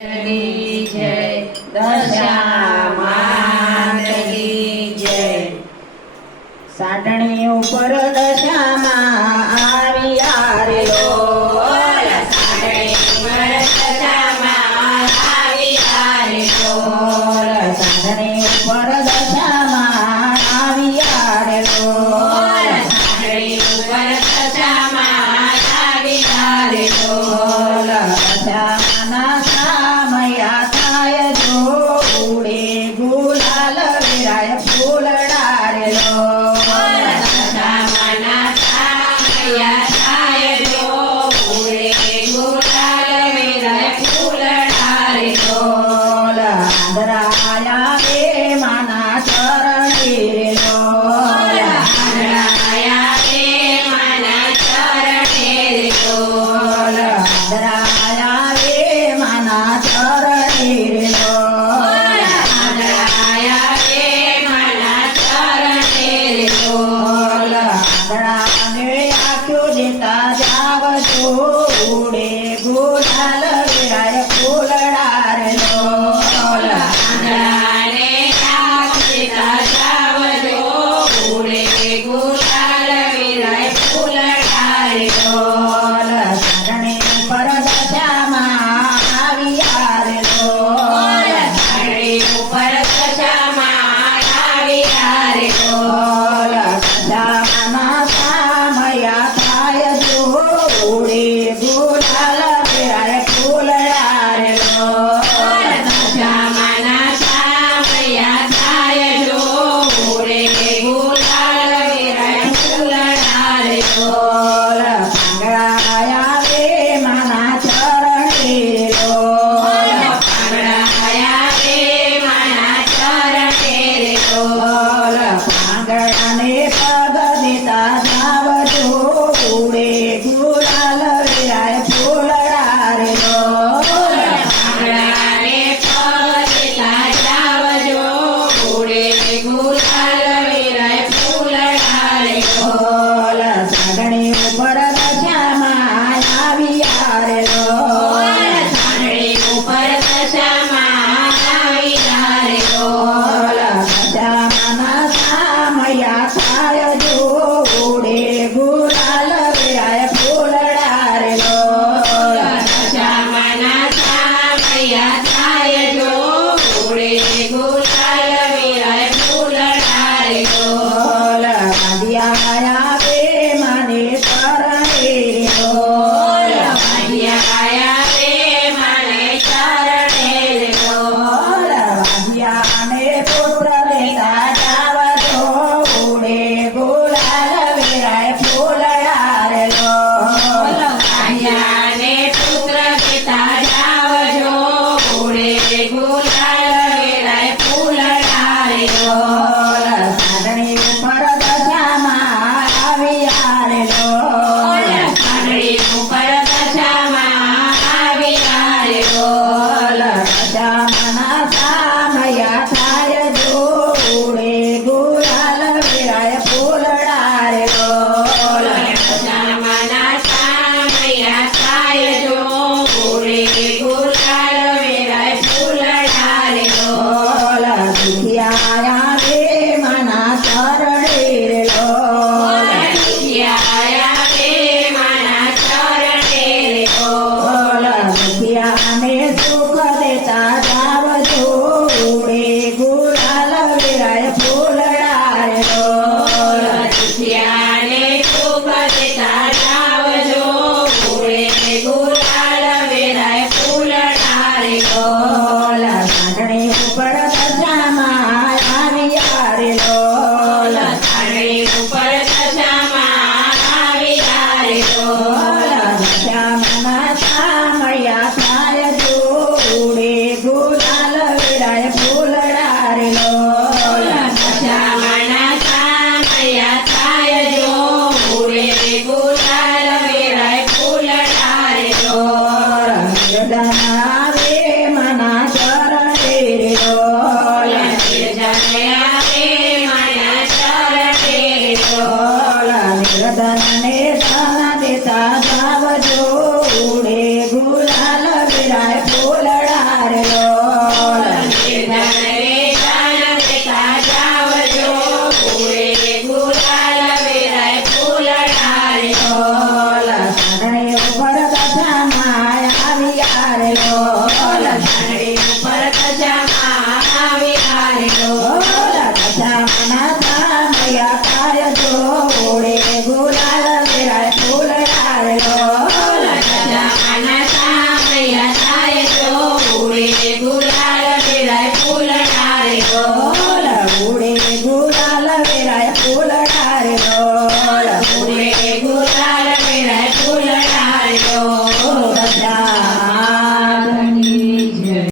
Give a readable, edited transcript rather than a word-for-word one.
की जय दशामात की जय। साटणी ઉપર દશામાં આવ્યા રે લોલ, સાટણી ઉપર દશામાં આવ્યા રે લોલ, સાટણી ઉપર દશામાં આવ્યા રે લોલ, સાટણી ઉપર દશામાં આવ્યા રે લોલ, દશામાના સામયા થાય જો ઉડે ગુલાલ વિરાય ફૂલડા રે લોલ, દશામાના સામયા થાય જો ઉડે ગુલાલ વિરાય ફૂલડા રે લોલ, આંધળાયા રે માના ચરણે રે લોલ, આંધળાયા રે માના ચરણે રે લોલ, આંધળાયા રે માના ચરણે રે લોલ, આંધળાયા રે માના ચરણે રે લોલ, આંધળાને આંખ્યો દેતા જાવજો ઉડે ગુલાલ વિરાય ફૂલડા રે લોલ, આંધળાને આંખ દેતા જાવજો ઉડે ગુલાલ વિરાય ફૂલડા રે લોલ, સાટણી ઉપર દશામાં આવ્યા